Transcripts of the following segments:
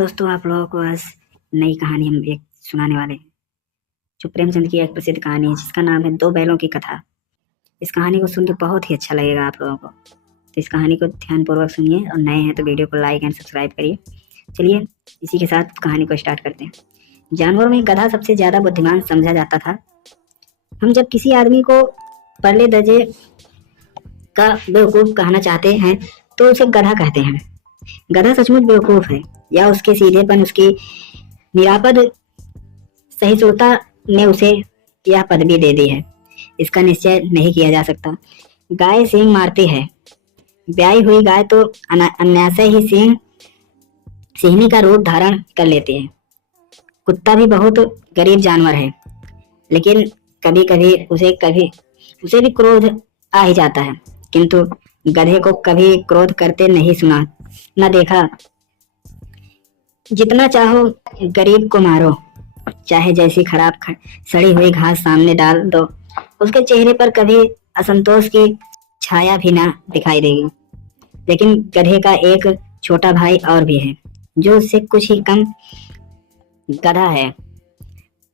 दोस्तों, आप लोगों को आज नई कहानी हम एक सुनाने वाले हैं, जो प्रेमचंद की एक प्रसिद्ध कहानी है जिसका नाम है दो बैलों की कथा। इस कहानी को सुन के बहुत ही अच्छा लगेगा आप लोगों को, तो इस कहानी को ध्यानपूर्वक सुनिए और नए हैं तो वीडियो को लाइक एंड सब्सक्राइब करिए। चलिए इसी के साथ कहानी को स्टार्ट करते हैं। जानवरों में गधा सबसे ज़्यादा बुद्धिमान समझा जाता था। हम जब किसी आदमी को परले दर्जे का बेवकूफ़ कहना चाहते हैं तो उसे गधा कहते हैं। गधा सचमुच बेवकूफ़ है या उसके सीधेपन, उसकी निरापद सहिष्णुता ने उसे यह पदवी दे दी है, इसका निश्चय नहीं किया जा सकता। गाय सींग मारती है, ब्याई हुई गाय तो अनायास ही सिंहनी का रूप धारण कर लेती है। कुत्ता भी बहुत गरीब जानवर है, लेकिन कभी कभी उसे भी क्रोध आ ही जाता है, किंतु गधे को कभी क्रोध करते नहीं सुना न देखा। जितना चाहो गरीब को मारो, चाहे जैसी खराब सड़ी हुई घास सामने डाल दो, उसके चेहरे पर कभी असंतोष की छाया भी ना दिखाई देगी। लेकिन गधे का एक छोटा भाई और भी है, जो उससे कुछ ही कम गधा है,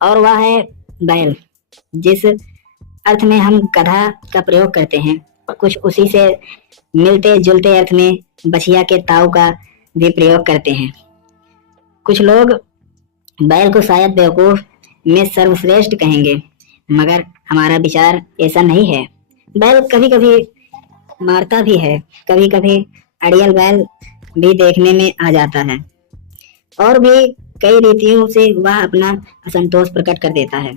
और वह है बैल। जिस अर्थ में हम गधा का प्रयोग करते हैं, कुछ उसी से मिलते जुलते अर्थ में बछिया के ताऊ का भी प्रयोग करते हैं। कुछ लोग बैल को शायद बेवकूफ में सर्वश्रेष्ठ कहेंगे, मगर हमारा विचार ऐसा नहीं है। बैल कभी कभी मारता भी है, कभी कभी अड़ियल बैल भी देखने में आ जाता है, और भी कई रीतियों से वह अपना असंतोष प्रकट कर देता है।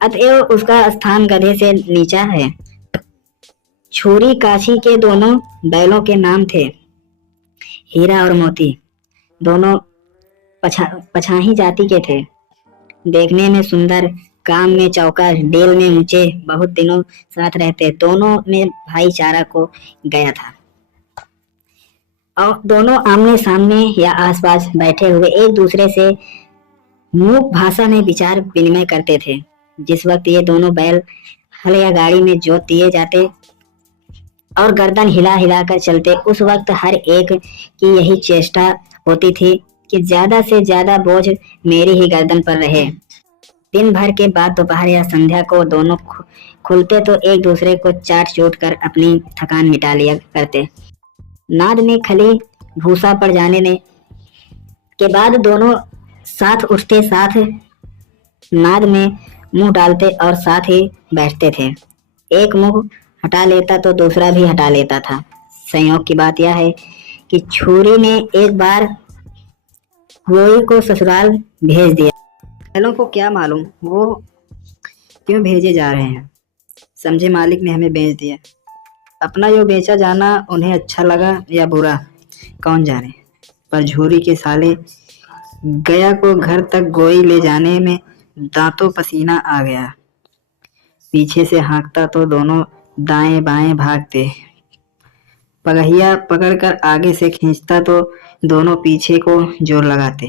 अतएव उसका स्थान गधे से नीचा है। छुरी काशी के दोनों बैलों के नाम थे हीरा और मोती। दोनों पछाही जाति के थे, देखने में सुंदर, काम में चौकर, डेल में ऊंचे, बहुत दिनों साथ रहते। दोनों में भाईचारा को गया था और दोनों आमने सामने या आसपास बैठे हुए एक दूसरे से मूक भाषा में विचार विनिमय करते थे। जिस वक्त ये दोनों बैल हल या गाड़ी में जोत दिए जाते और गर्दन हिला हिला कर चलते, उस वक्त हर एक की यही चेष्टा होती थी कि ज्यादा से ज्यादा बोझ मेरी ही गर्दन पर रहे। दिन भर के बाद दोपहर या संध्या को दोनों खुलते तो एक दूसरे को चाट चूट कर अपनी थकान मिटा लिया करते। नाद में खली भूसा पड़ जाने के बाद दोनों साथ उठते, साथ नाद में मुंह डालते और साथ ही बैठते थे। एक मुंह हटा लेता तो दूसरा भी हटा लेता था। संयोग की बात यह है कि छुरी ने एक बार हुई को ससुराल भेज दिया। बैलों को क्या मालूम वो क्यों भेजे जा रहे हैं। समझे मालिक ने हमें भेज दिया। अपना यो बेचा जाना उन्हें अच्छा लगा या बुरा, कौन जाने, पर झूरी के साले गया को घर तक गोई ले जाने में दांतों पसीना आ गया। पीछे से हाँकता तो दोनों दाएं बाएं भागते, पगहिया पकड़कर आगे से खींचता तो दोनों पीछे को जोर लगाते,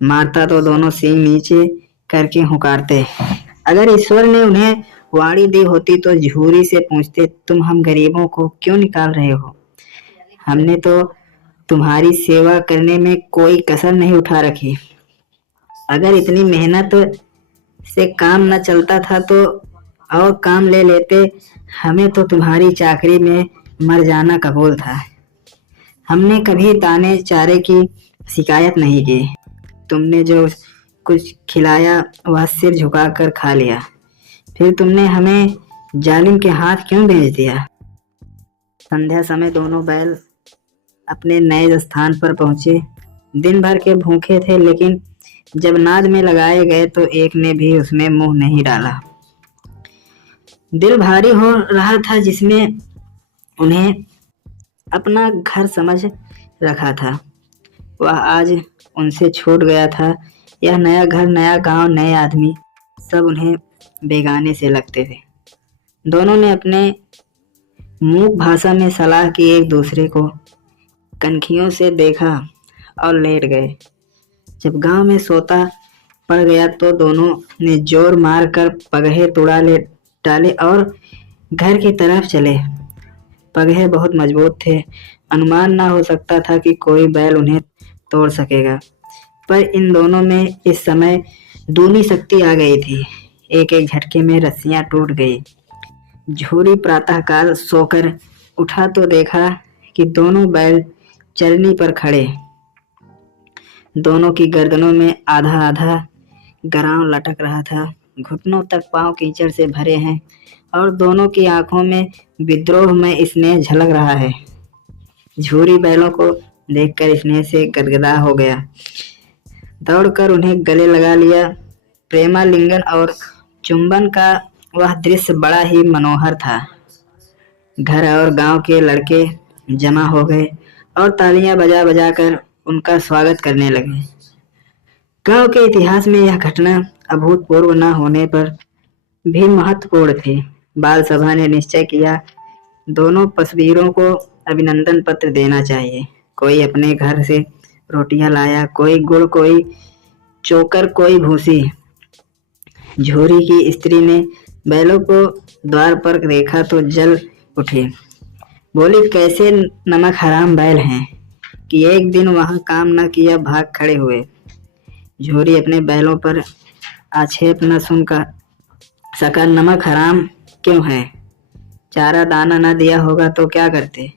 मारता तो दोनों सींग नीचे करके हुकारते। अगर ईश्वर ने उन्हें वाणी दी होती तो झूरी से पूछते, तुम हम गरीबों को क्यों निकाल रहे हो? हमने तो तुम्हारी सेवा करने में कोई कसर नहीं उठा रखी। अगर इतनी मेहनत से काम न चलता था तो और काम ले लेते, हमें तो तुम्हारी चाकरी में मर जाना कबूल था। हमने कभी दाने चारे की शिकायत नहीं की। तुमने जो कुछ खिलाया वह सिर झुकाकर खा लिया, फिर तुमने हमें जालिम के हाथ क्यों भेज दिया? संध्या समय दोनों बैल अपने नए स्थान पर पहुंचे। दिन भर के भूखे थे, लेकिन जब नाद में लगाए गए तो एक ने भी उसमें मुंह नहीं डाला। दिल भारी हो रहा था, जिसमें उन्हें अपना घर समझ रखा था, वह आज उनसे छूट गया था। यह नया घर, नया गांव, नए आदमी, सब उन्हें बेगाने से लगते थे। दोनों ने अपने मूक भाषा में सलाह की, एक दूसरे को कनखियों से देखा और लेट गए। जब गांव में सोता पड़ गया तो दोनों ने जोर मार कर पगहे तुड़ा ले डाले और घर की तरफ चले। पगहे बहुत मजबूत थे, अनुमान ना हो सकता था कि कोई बैल उन्हें तोड़ सकेगा। पर इन दोनों में इस समय दूनी शक्ति आ गई थी। एक एक झटके में रस्सियां टूट गई। झूरी प्रातःकाल सोकर उठा तो देखा कि दोनों बैल चलनी पर खड़े, दोनों की गर्दनों में आधा आधा गराव लटक रहा था। घुटनों तक पांव कीचड़ से भरे हैं और दोनों की आंखों में विद्रोह में स्नेह झलक रहा है। झूरी बैलों को देखकर स्नेह से गदगदा हो गया। दौड़कर उन्हें गले लगा लिया। प्रेमालिंगन और चुंबन का वह दृश्य बड़ा ही मनोहर था। घर और गांव के लड़के जमा हो गए और तालियां बजा बजा कर उनका स्वागत करने लगे। गांव के इतिहास में यह घटना अभूतपूर्व न होने पर भी महत्वपूर्ण थी। बाल सभा ने निश्चय किया, दोनों पसवीरों को अभिनंदन पत्र देना चाहिए। कोई अपने घर से रोटियां लाया, कोई गुड़, कोई चोकर, कोई भूसी। झूरी की स्त्री ने बैलों को द्वार पर देखा तो जल उठी। बोली, कैसे नमक हराम बैल हैं कि एक दिन वहां काम न किया भाग खड़े हुए। झूरी अपने बैलों पर आक्षेप न सुनकर सका, नमक हराम क्यों है? चारा दाना न दिया होगा तो क्या करते?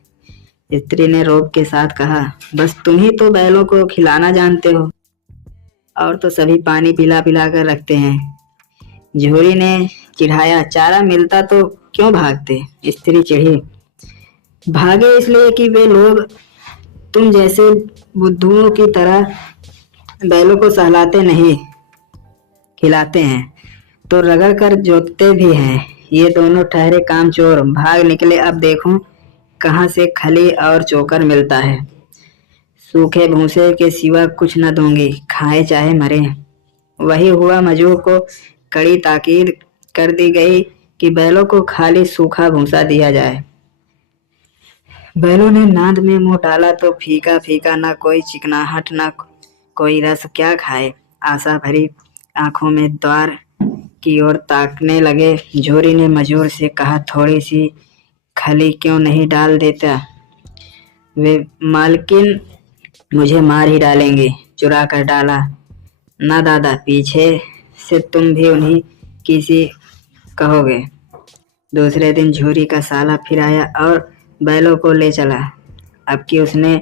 स्त्री ने रोब के साथ कहा, बस तुम ही तो बैलों को खिलाना जानते हो, और तो सभी पानी पिला पिला कर रखते हैं। झूरी ने चिढ़ाया, चारा मिलता तो क्यों भागते? स्त्री चिढ़ी, भागे इसलिए कि वे लोग तुम जैसे बुद्धुओं की तरह बैलों को सहलाते नहीं, खिलाते हैं तो रगड़ कर जोतते भी हैं। ये दोनों ठहरे कामचोर भाग निकले। अब देखो कहाँ से खली और चोकर मिलता है। सूखे भूसे के सिवा कुछ न दूंगी, खाए चाहे मरे। वही हुआ। मजूर को कड़ी ताकीद कर दी गई कि बैलों को खाली सूखा भूसा दिया जाए। बैलों ने नाद में मुंह डाला तो फीका फीका, ना कोई चिकनाहट ना कोई रस। क्या खाए? आशा भरी आंखों में द्वार की ओर ताकने लगे। झूरी ने मजूर से कहा, थोड़ी सी खली क्यों नहीं डाल देता? वे मालकिन मुझे मार ही डालेंगे। चुरा कर डाला ना दादा, पीछे से तुम भी उन्हीं किसी कहोगे। दूसरे दिन झूरी का साला फिर आया और बैलों को ले चला। अब कि उसने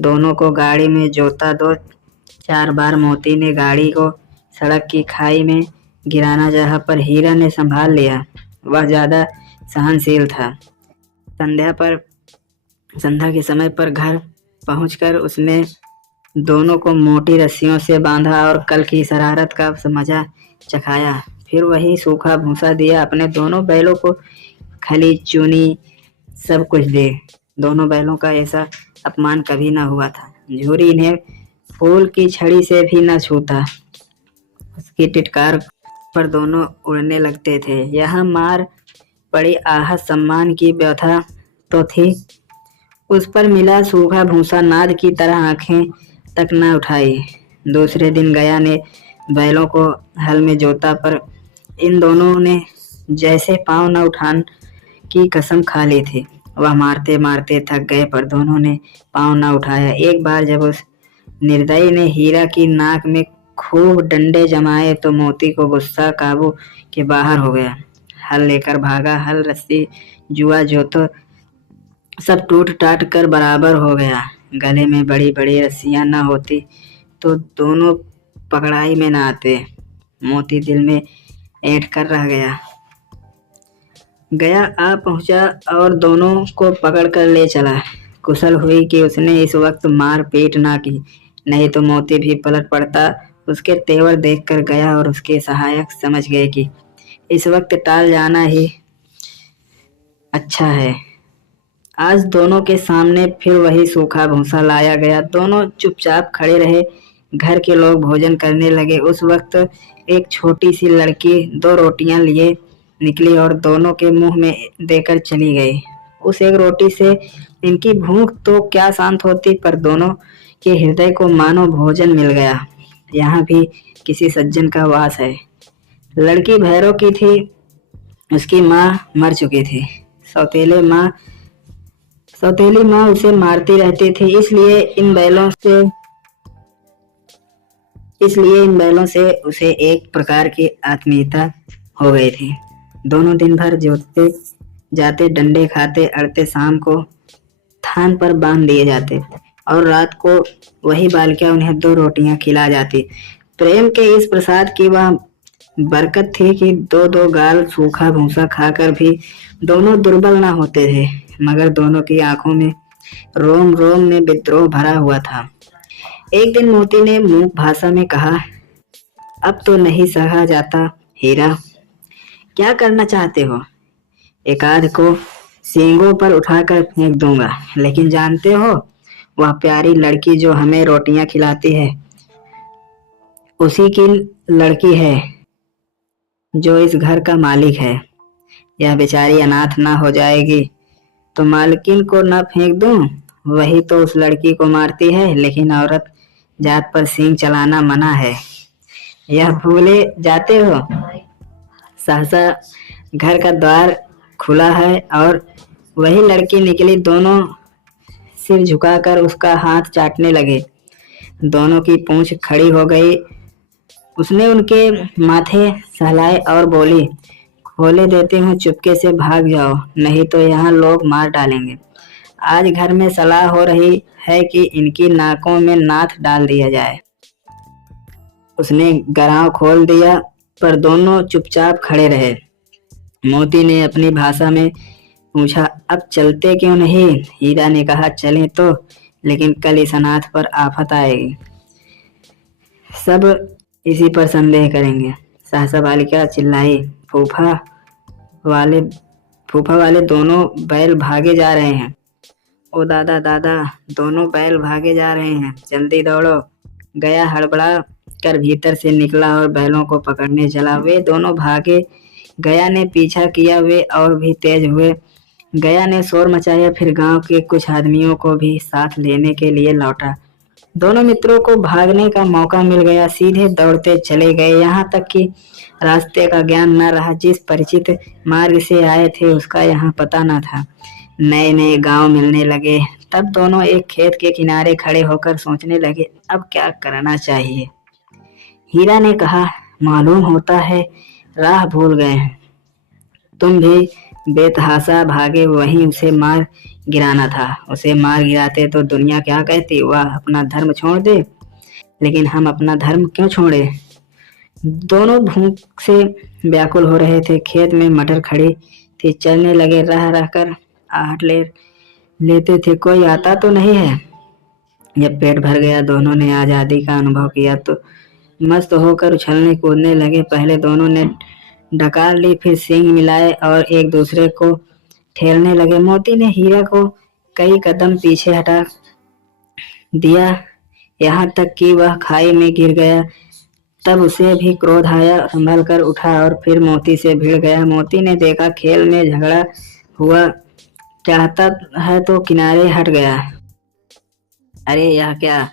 दोनों को गाड़ी में जोता। 2-4 बार मोती ने गाड़ी को सड़क की खाई में गिराना चाहा, पर हीरा ने संभाल लिया। वह ज्यादा सहनशील था। संध्या के समय पर घर पहुंचकर उसने दोनों को मोटी रस्सियों से बांधा और कल की शरारत का मजा चखाया। फिर वही सूखा भूसा दिया। अपने दोनों बैलों को खली, चूनी सब कुछ दे। दोनों बैलों का ऐसा अपमान कभी न हुआ था। झूरी इन्हें फूल की छड़ी से भी न छूता। उसकी टिटकार पर दोनों उड़ने लगते थे। यहाँ मार पड़ी आहत सम्मान की व्यथा तो थी। उस पर मिला सूखा भूसा नाद की तरह आंखें तक न उठाई। दूसरे दिन गया ने बैलों को हल में जोता, पर इन दोनों ने जैसे पांव न उठान की कसम खा ली थी। वह मारते मारते थक गए, पर दोनों ने पांव न उठाया। एक बार जब उस निर्दयी ने हीरा की नाक में खूब डंडे जमाए तो मोती को गुस्सा काबू के बाहर हो गया। हल लेकर भागा। हल, रस्सी, जुआ जो तो सब टूट टाट कर बराबर हो गया। गले में बड़ी बड़ी रस्सियां न होती तो दोनों पकड़ाई में न आते। मोती दिल में ऐंठ कर रह गया। आ पहुंचा और दोनों को पकड़ कर ले चला। कुशल हुई कि उसने इस वक्त मार पीट ना की, नहीं तो मोती भी पलट पड़ता। उसके तेवर देखकर गया और उसके सहायक समझ गए कि इस वक्त टाल जाना ही अच्छा है। आज दोनों के सामने फिर वही सूखा भूसा लाया गया। दोनों चुपचाप खड़े रहे। घर के लोग भोजन करने लगे। उस वक्त एक छोटी सी लड़की 2 रोटियां लिए निकली और दोनों के मुंह में देकर चली गई। उस एक रोटी से इनकी भूख तो क्या शांत होती, पर दोनों के हृदय को मानो भोजन मिल गया। यहाँ भी किसी सज्जन का वास है। लड़की भैरव की थी। उसकी माँ मर चुकी थी। सौतेली माँ उसे मारती रहती थी। इसलिए इन बैलों से इसलिए इन बैलों से उसे एक प्रकार की आत्मीयता हो गई थी। दोनों दिन भर जोतते जाते, डंडे खाते, अड़ते, शाम को थान पर बांध दिए जाते और रात को वही बालिका उन्हें 2 रोटियां खिला जाती। प्रेम के इस प्रसाद की वह बरकत थी कि 2-2 गाल सूखा भूसा खाकर भी दोनों दुर्बल न होते थे, मगर दोनों की आंखों में रोम रोम में विद्रोह भरा हुआ था। एक दिन मोती ने मूक भाषा में कहा, अब तो नहीं सहा जाता हीरा, क्या करना चाहते हो? एक आध को सींगों पर उठाकर फेंक दूंगा, लेकिन जानते हो वह प्यारी लड़की जो हमें रोटियां खिलाती है उसी की लड़की है जो इस घर का मालिक है। यह बेचारी अनाथ ना हो जाएगी तो मालकिन को न फेंक दूं? वही तो उस लड़की को मारती है, लेकिन औरत जात पर सींग चलाना मना है। यह भूले जाते हो? सहसा घर का द्वार खुला है और वही लड़की निकली। दोनों सिर झुकाकर उसका हाथ चाटने लगे। दोनों की पूंछ खड़ी हो गई। उसने उनके माथे सहलाए और बोली, खोले देती हूँ, चुपके से भाग जाओ, नहीं तो यहाँ लोग मार डालेंगे। आज घर में सलाह हो रही है कि इनकी नाकों में नाथ डाल दिया जाए। उसने गराव खोल दिया, पर दोनों चुपचाप खड़े रहे। मोती ने अपनी भाषा में पूछा, अब चलते क्यों नहीं? हीरा ने कहा, चलें तो, लेकिन कल इस अनाथ पर आफत आएगी, सब इसी पर संदेह करेंगे। सहसा बालिका चिल्लाई, फूफा वाले दोनों बैल भागे जा रहे हैं। ओ दादा दादा, दोनों बैल भागे जा रहे हैं, जल्दी दौड़ो। गया हड़बड़ा कर भीतर से निकला और बैलों को पकड़ने चला। वे दोनों भागे। गया ने पीछा किया, वे और भी तेज हुए। गया ने शोर मचाया, फिर गांव के कुछ आदमियों को भी साथ लेने के लिए लौटा। दोनों मित्रों को भागने का मौका मिल गया। सीधे दौड़ते चले गए, यहाँ तक कि रास्ते का ज्ञान न रहा। जिस परिचित मार्ग से आए थे उसका यहाँ पता न था। नए नए गांव मिलने लगे। तब दोनों एक खेत के किनारे खड़े होकर सोचने लगे, अब क्या करना चाहिए। हीरा ने कहा, मालूम होता है राह भूल गए हैं। तुम भी बेतहाशा भागे, वहीं उसे मार गिराना था। उसे मार गिराते तो दुनिया क्या कहती, वह अपना धर्म छोड़ दे। लेकिन हम अपना धर्म क्यों छोड़े? दोनों भूख से व्याकुल हो रहे थे। खेत में मटर खड़ी थी, चलने लगे। रह रहकर आहट लेते थे, कोई आता तो नहीं है। जब पेट भर गया, दोनों ने आजादी का अनुभव किया तो मस्त होकर उछलने कूदने लगे। पहले दोनों ने डकार ली, फिर सींग मिलाए और एक दूसरे को ठेलने लगे। मोती ने हीरा को कई कदम पीछे हटा दिया, यहाँ तक कि वह खाई में गिर गया। तब उसे भी क्रोध आया, संभल कर उठा और फिर मोती से भिड़ गया। मोती ने देखा खेल में झगड़ा हुआ चाहता है तो किनारे हट गया। अरे यह क्या,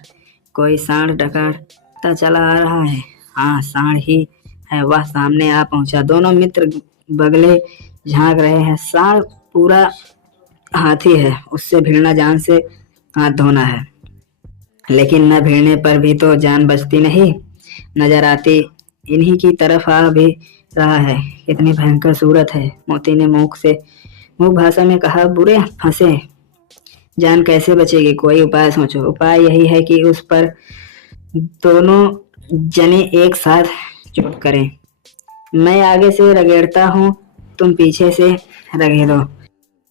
कोई सांड डकारता चला आ रहा है। हाँ, सांड ही है, वह सामने आ पहुंचा। दोनों मित्र बगले झांक रहे हैं। सांड पूरा हाथी है, उससे भिड़ना जान से हाथ धोना है। लेकिन न भिड़ने पर भी तो जान बचती नहीं। नजर आती इन्हीं की तरफ आ भी रहा है। कितनी भयंकर सूरत है। मोती ने मूक भाषा में कहा, बुरे फंसे, जान कैसे बचेगी? कोई उपाय सोचो। उपाय यही है कि उस पर दोनों जने एक साथ चोट करें। मैं आगे से रगेड़ता हूँ, तुम पीछे से रगेड़ो।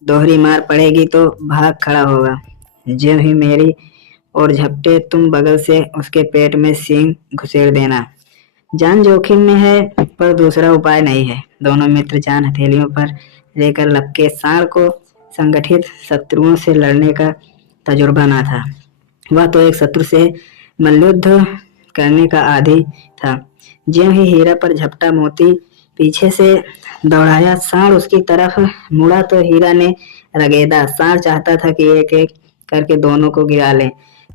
दोहरी मार पड़ेगी तो भाग खड़ा होगा। जो ही मेरी और झपटे, तुम बगल से उसके पेट में सींग घुसेड़ देना। जान जोखिम में है, पर दूसरा उपाय नहीं है। दोनों मित्र जान हथेलियों पर लेकर लपके। सांड को संगठित शत्रुओं से लड़ने का तजुर्बा ना था। वह तो एक शत्रु से मल्लयुद्ध करने का आदी था। ज्यों ही हीरा पर झपटा, मोती पीछे से दौड़ाया। सांड उसकी तरफ मुड़ा तो हीरा ने रगेदा। सांड चाहता था कि एक एक करके दोनों को गिरा ले,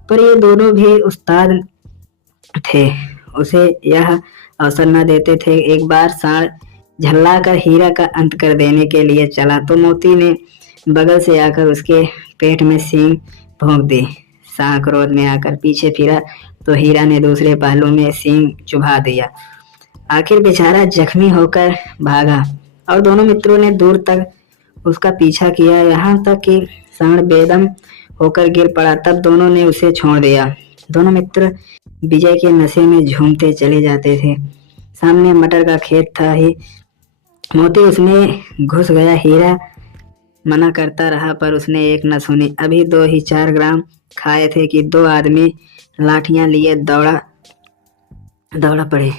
पर ये दोनों भी उस्ताद थे, उसे यह अवसर न देते थे। एक बार सांड झल्लाकर हीरा का अंत कर देने के लिए चला तो मोती ने बगल से आकर उसके पेट में सींग भोंक दी। सांड क्रोध में आकर पीछे फिरा तो हीरा ने दूसरे पहलू में सींग चुभा दिया। आखिर बेचारा जख्मी होकर भागा और दोनों मित्रों ने दूर तक उसका पीछा किया, यहाँ तक कि सांड बेदम होकर गिर पड़ा। तब दोनों ने उसे छोड़ दिया। दोनों मित्र विजय के नशे में झूमते चले जाते थे। सामने मटर का खेत था ही, मोती उसमें घुस गया। हीरा मना करता रहा पर उसने एक न सुनी। अभी 2 ही 4 ग्राम खाए थे कि 2 आदमी लाठियां लिए दौड़ा पड़े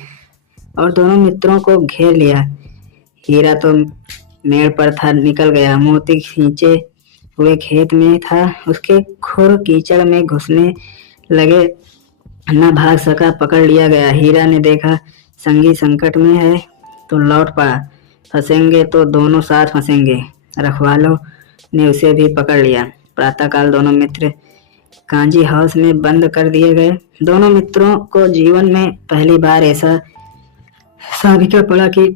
और दोनों मित्रों को घेर लिया। हीरा तो मेड़ पर था, निकल गया। मोती खींचे हुए खेत में था, उसके खुर कीचड़ में घुसने लगे, न भाग सका, पकड़ लिया गया। हीरा ने देखा संगी संकट में है तो लौट पड़ा, फंसेंगे तो दोनों साथ फंसेंगे। रखवालों ने उसे भी पकड़ लिया। प्रातःकाल दोनों मित्र कांजी हाउस में बंद कर दिए गए। दोनों मित्रों को जीवन में पहली बार ऐसा साबिका पड़ा कि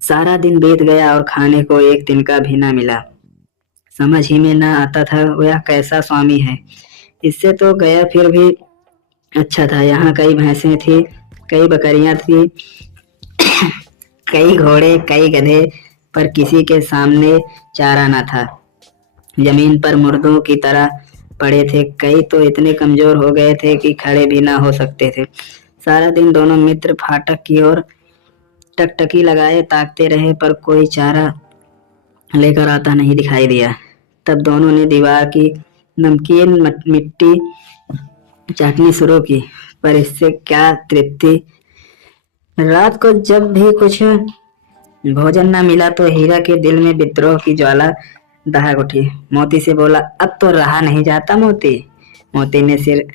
सारा दिन बीत गया और खाने को एक दिन का भी ना मिला। समझ ही में ना आता था वह कैसा स्वामी है। इससे तो गया फिर भी अच्छा था। यहाँ कई भैंसें थी, कई बकरियां थी, कई घोड़े, कई गधे, पर किसी के सामने चारा न था। जमीन पर मुर्दों की तरह पड़े थे। कई तो इतने कमजोर हो गए थे कि खड़े भी ना हो सकते थे। सारा दिन दोनों मित्र फाटक की ओर टकटकी लगाए ताकते रहे पर कोई चारा लेकर आता नहीं दिखाई दिया। तब दोनों ने दीवार की नमकीन मिट्टी चाटनी शुरू की, पर इससे क्या तृप्ति। रात को जब भी कुछ भोजन न मिला तो हीरा के दिल में विद्रोह की ज्वाला दहक उठी। मोती से बोला, अब तो रहा नहीं जाता मोती। मोती ने सिर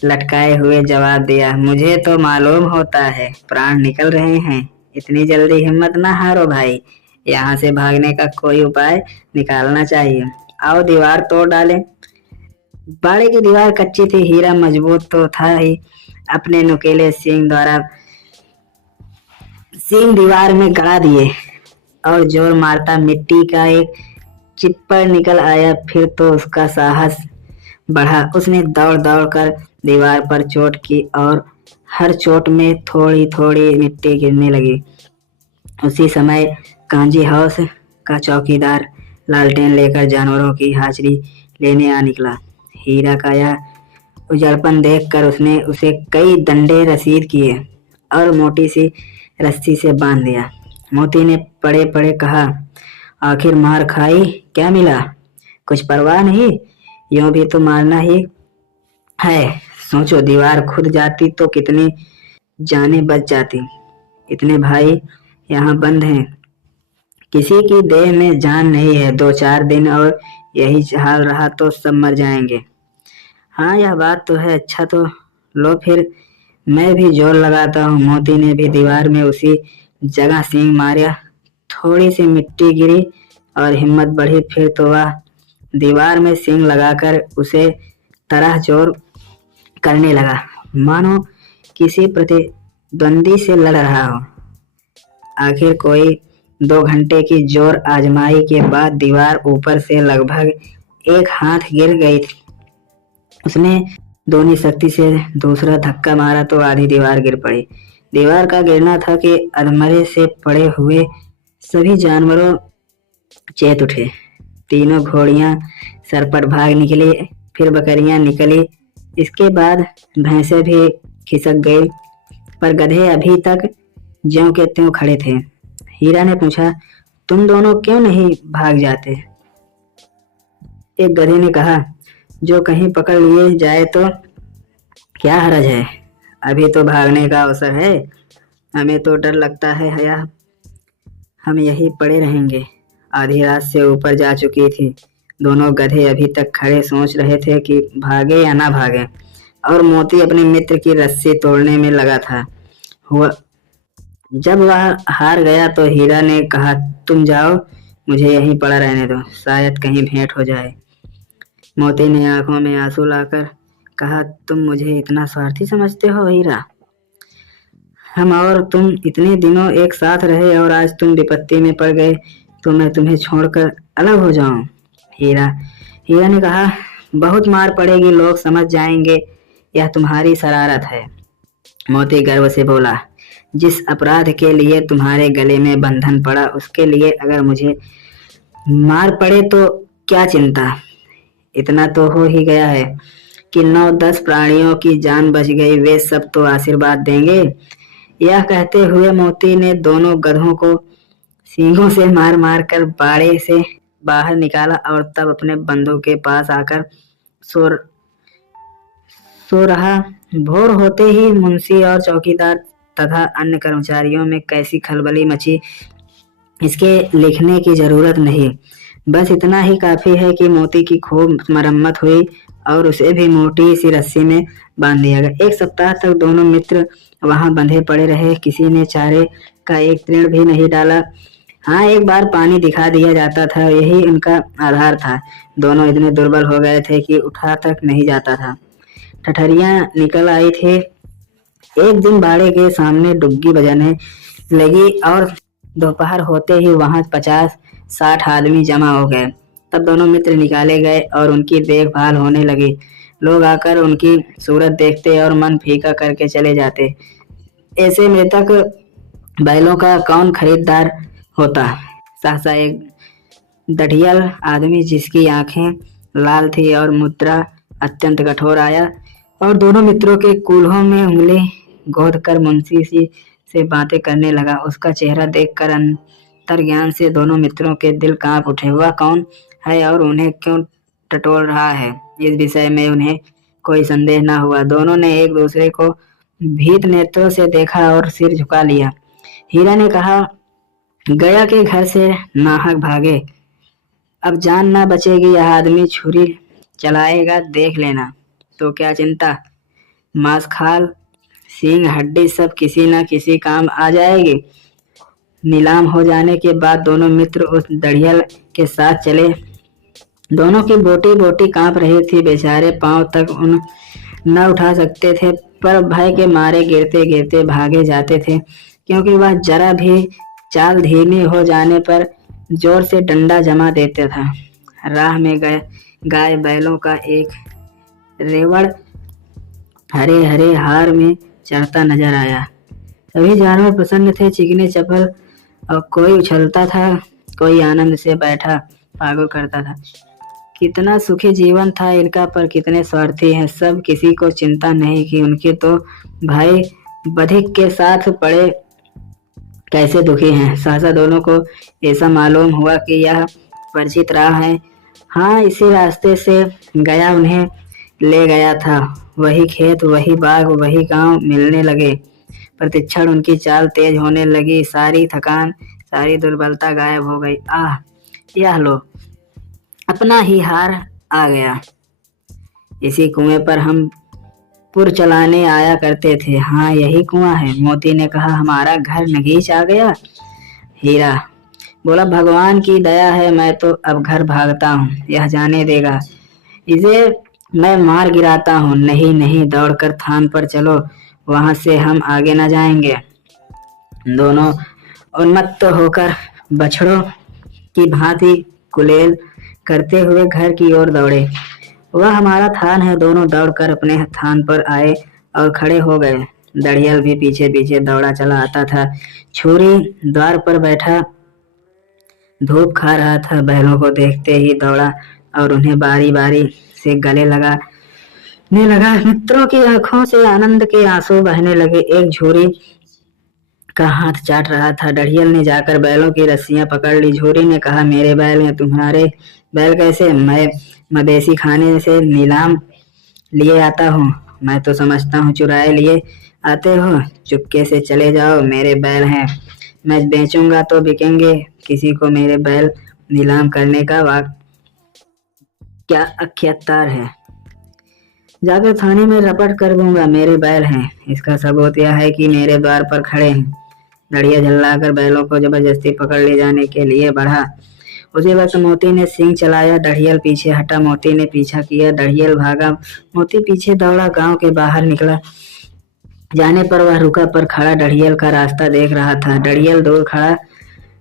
लटकाए हुए जवाब दिया, मुझे तो मालूम होता है प्राण निकल रहे हैं। इतनी जल्दी हिम्मत ना हारो भाई, यहाँ से भागने का कोई उपाय निकालना चाहिए। आओ दीवार तोड़ डालें। बाड़े की दीवार कच्ची थी, हीरा मजबूत तो था ही। अपने नुकीले सींग दीवार में गड़ा दिए और जोर मारता मिट्टी का एक चिप्पड़ निकल आया। फिर तो उसका साहस बढ़ा। उसने दौड़ दौड़ कर दीवार पर चोट की और हर चोट में थोड़ी थोड़ी मिट्टी गिरने लगी। उसी समय कांजी हाउस का चौकीदार लालटेन लेकर जानवरों की हाजिरी लेने आ निकला। हीरा का यह उजड़पन देखकर उसने उसे कई डंडे रसीद किए और मोटी सी रस्सी से बांध दिया। मोती ने पड़े पड़े कहा, आखिर मार खाई, क्या मिला? कुछ परवाह नहीं, यूं भी तो मारना ही है। सोचो दीवार खुद जाती तो कितनी जानें बच जाती। इतने भाई यहाँ बंद हैं, किसी की देह में जान नहीं है। 2-4 दिन और यही हाल रहा तो सब मर जाएंगे। हाँ यह बात तो है। अच्छा तो लो फिर मैं भी जोर लगाता हूँ। मोती ने भी दीवार में उसी जगह सींग मारा। थोड़ी सी मिट्टी गिरी और हिम्मत बढ़ी। फिर तो वह दीवार में सींग लगाकर उसे तरह जोर करने लगा, मानो किसी प्रतिद्वंदी से लड़ रहा हो। आखिर कोई 2 घंटे की जोर आजमाई के बाद दीवार ऊपर से लगभग 1 हाथ गिर गई थी। उसने दोनों शक्ति से दूसरा धक्का मारा तो आधी दीवार गिर पड़ी। दीवार का गिरना था कि अधमरे से पड़े हुए सभी जानवरों चेत उठे। तीनों घोड़ियां सरपट भाग निकली, फिर बकरियां निकली, इसके बाद भैंसे भी खिसक गई, पर गधे अभी तक ज्यों के त्यों खड़े थे। हीरा ने पूछा, तुम दोनों क्यों नहीं भाग जाते? एक गधे ने कहा, जो कहीं पकड़ लिए जाए तो क्या हरज है, अभी तो भागने का अवसर है। हमें तो डर लगता है या हम यहीं पड़े रहेंगे। आधी रात से ऊपर जा चुकी थी। दोनों गधे अभी तक खड़े सोच रहे थे कि भागे या ना भागे, और मोती अपने मित्र की रस्सी तोड़ने में लगा था। जब वह हार गया तो हीरा ने कहा, तुम जाओ, मुझे यहीं पड़ा रहने दो, शायद कहीं भेंट हो जाए। मोती ने आंखों में आंसू लाकर कहा, तुम मुझे इतना स्वार्थी समझते हो हीरा? हम और तुम इतने दिनों एक साथ रहे और आज तुम विपत्ति में पड़ गए तो मैं तुम्हें छोड़कर अलग हो जाऊं? हीरा ने कहा, बहुत मार पड़ेगी, लोग समझ जाएंगे यह तुम्हारी शरारत है। मोती गर्व से बोला, जिस अपराध के लिए तुम्हारे गले में बंधन पड़ा उसके लिए अगर मुझे मार पड़े तो क्या चिंता। इतना तो हो ही गया है कि 9-10 प्राणियों की जान बच गई, वे सब तो आशीर्वाद देंगे। यह कहते हुए मोती ने दोनों गधों को सींगों से मार मार कर बाड़े से बाहर निकाला और तब अपने बंधु के पास आकर सो सो रहा। भोर होते ही मुंशी और चौकीदार तथा अन्य कर्मचारियों में कैसी खलबली मची, इसके लिखने की जरूरत नहीं। बस इतना ही काफी है कि मोती की खूब मरम्मत हुई और उसे भी मोटी सी रस्सी में बांध दिया गया। 1 सप्ताह तक दोनों मित्र वहां बंधे पड़े रहे। किसी ने चारे का एक तृण भी नहीं डाला। हाँ, एक बार पानी दिखा दिया जाता था, यही उनका आधार था। दोनों इतने दुर्बल हो गए थे कि उठा तक नहीं जाता था। ठठरियां निकल आई थी। एक दिन बाड़े के सामने डुग्गी बजाने लगी और दोपहर होते ही वहां 50-60 आदमी जमा हो गए। तब दोनों मित्र निकाले गए और उनकी देखभाल होने लगी। लोग आकर उनकी सूरत देखते और मन फीका करके चले जाते। ऐसे मृतक बैलों का कौन खरीदार होता। सहसा एक दढ़ियल आदमी जिसकी आंखें लाल थी और मुद्रा अत्यंत कठोर आया और दोनों मित्रों के कूल्हों में उंगली गोद कर मुंशी से बातें करने लगा। उसका चेहरा देखकर अंतर्ज्ञान से दोनों मित्रों के दिल कांप उठे। वह कौन है और उन्हें क्यों टटोल रहा है, इस विषय में उन्हें कोई संदेह न हुआ। दोनों ने एक दूसरे को भीत नेत्रों से देखा और सिर झुका लिया। हीरा ने कहा, गया के घर से नाहक भागे, अब जान ना बचेगी। यह आदमी छुरी चलाएगा, देख लेना। तो क्या चिंता, मांस खाल सींग हड्डी सब किसी न किसी काम आ जाएगी। नीलाम हो जाने के बाद दोनों मित्र उस दढ़ियल के साथ चले। दोनों की बोटी बोटी कांप रही थी। बेचारे पांव तक उन न उठा सकते थे, पर भय के मारे गिरते गिरते भागे जाते थे, क्योंकि वह जरा भी चाल धीमी हो जाने पर जोर से डंडा जमा देता था। राह में गाय बैलों का एक रेवड़ हरे हरे हार में चढ़ता नजर आया। सभी जानवर प्रसन्न थे, चिकने चपल, और कोई उछलता था, कोई आनंद से बैठा पागल करता था। कितना सुखी जीवन था इनका, पर कितने स्वार्थी हैं। सब किसी को चिंता नहीं कि उनके तो भाई बधिक के साथ पड़े कैसे दुखी हैं। सहसा दोनों को ऐसा मालूम हुआ कि यह परिचित राह है। हाँ, इसी रास्ते से गया उन्हें ले गया था। वही खेत, वही बाग, वही गांव मिलने लगे। प्रतिक्षण उनकी चाल तेज होने लगी। सारी थकान, सारी दुर्बलता गायब हो गई। आह, यह लो, अपना ही हार आ गया। इसी कुएं पर हम पुर चलाने आया करते थे। हाँ, यही कुआं है। मोती ने कहा, हमारा घर नगीच आ गया। हीरा बोला, भगवान की दया है, मैं तो अब घर भागता हूँ, यह जाने देगा। इसे मैं मार गिराता हूँ। नहीं नहीं, दौड़कर थान पर चलो, वहां से हम आगे न जाएंगे। दोनों उन्मत्त होकर बछड़ों की भांति कुलेल करते हुए घर की ओर दौड़े। वह हमारा थान है। दोनों दौड़कर अपने थान पर आए और खड़े हो गए। दढ़ियल भी पीछे पीछे दौड़ा चला आता था। छुरी द्वार पर बैठा धूप खा रहा था। बैलों को देखते ही दौड़ा और उन्हें बारी बारी से गले लगाने लगा। मित्रों की आंखों से आनंद के आंसू बहने लगे। एक झोरी का हाथ चाट रहा था। दढ़ियल ने जाकर बैलों की रस्सियां पकड़ ली। झोरी ने कहा, मेरे बैल हैं, तुम्हारे बैल कैसे? मैं मदेशी खाने से नीलाम लिए आता हूँ। मैं तो समझता हूँ चुराए लिए आते हो। चुपके से चले जाओ, मेरे बैल हैं, मैं बेचूंगा तो बिकेंगे। किसी को मेरे बैल नीलाम करने का क्या अख्तियार है? जाकर थाने में रपट कर दूंगा, मेरे बैल हैं। इसका सबूत यह है कि मेरे द्वार पर खड़े हैं। दढ़िया झल्लाकर बैलों को जबरदस्ती पकड़ ले जाने के लिए बढ़ा। उसी वक्त मोती ने सींग चलाया। दढ़ियल पीछे हटा। मोती ने पीछा किया। दढ़ियल भागा, मोती पीछे दौड़ा। गांव के बाहर निकला। जाने पर वह रुका, पर खड़ा दढ़ियल का रास्ता देख रहा था। दढ़ियल दूर खड़ा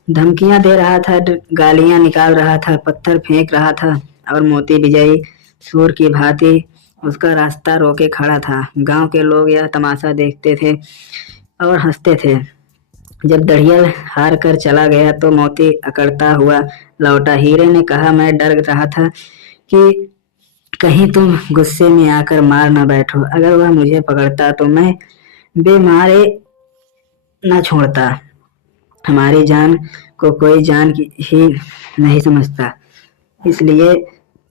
धमकियां दे रहा था, गालियां निकाल रहा था, पत्थर फेंक रहा था, और मोती विजयी सूर की भांति उसका रास्ता रोके खड़ा था। गांव के लोग यह तमाशा देखते थे और हंसते थे। जब दढ़ियल हार कर चला गया तो मोती अकड़ता हुआ लौटा। हीरे ने कहा, मैं डर रहा था कि कहीं तुम गुस्से में आकर मार न बैठो। अगर वह मुझे पकड़ता तो मैं बेमारे न छोड़ता। हमारी जान को कोई जान ही नहीं समझता, इसलिए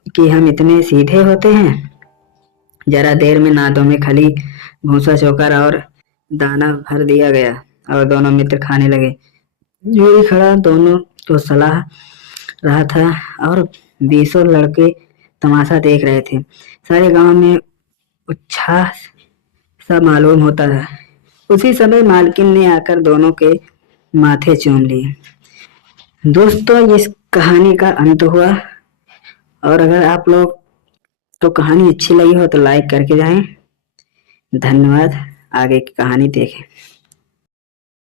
कि हम इतने सीधे होते हैं। जरा देर में नादों में खली, भूसा, चोकर और दाना भर दिया गया और दोनों मित्र खाने लगे। जोड़ी खड़ा दोनों तो सलाह रहा था और 20 लड़के तमाशा देख रहे थे। सारे गांव में उत्साह सा मालूम होता था। उसी समय मालकिन ने आकर दोनों के माथे चूम लिए। दोस्तों, इस कहानी का अंत हुआ और अगर आप लोग तो कहानी अच्छी लगी हो तो लाइक करके जाएं। धन्यवाद। आगे की कहानी देखें।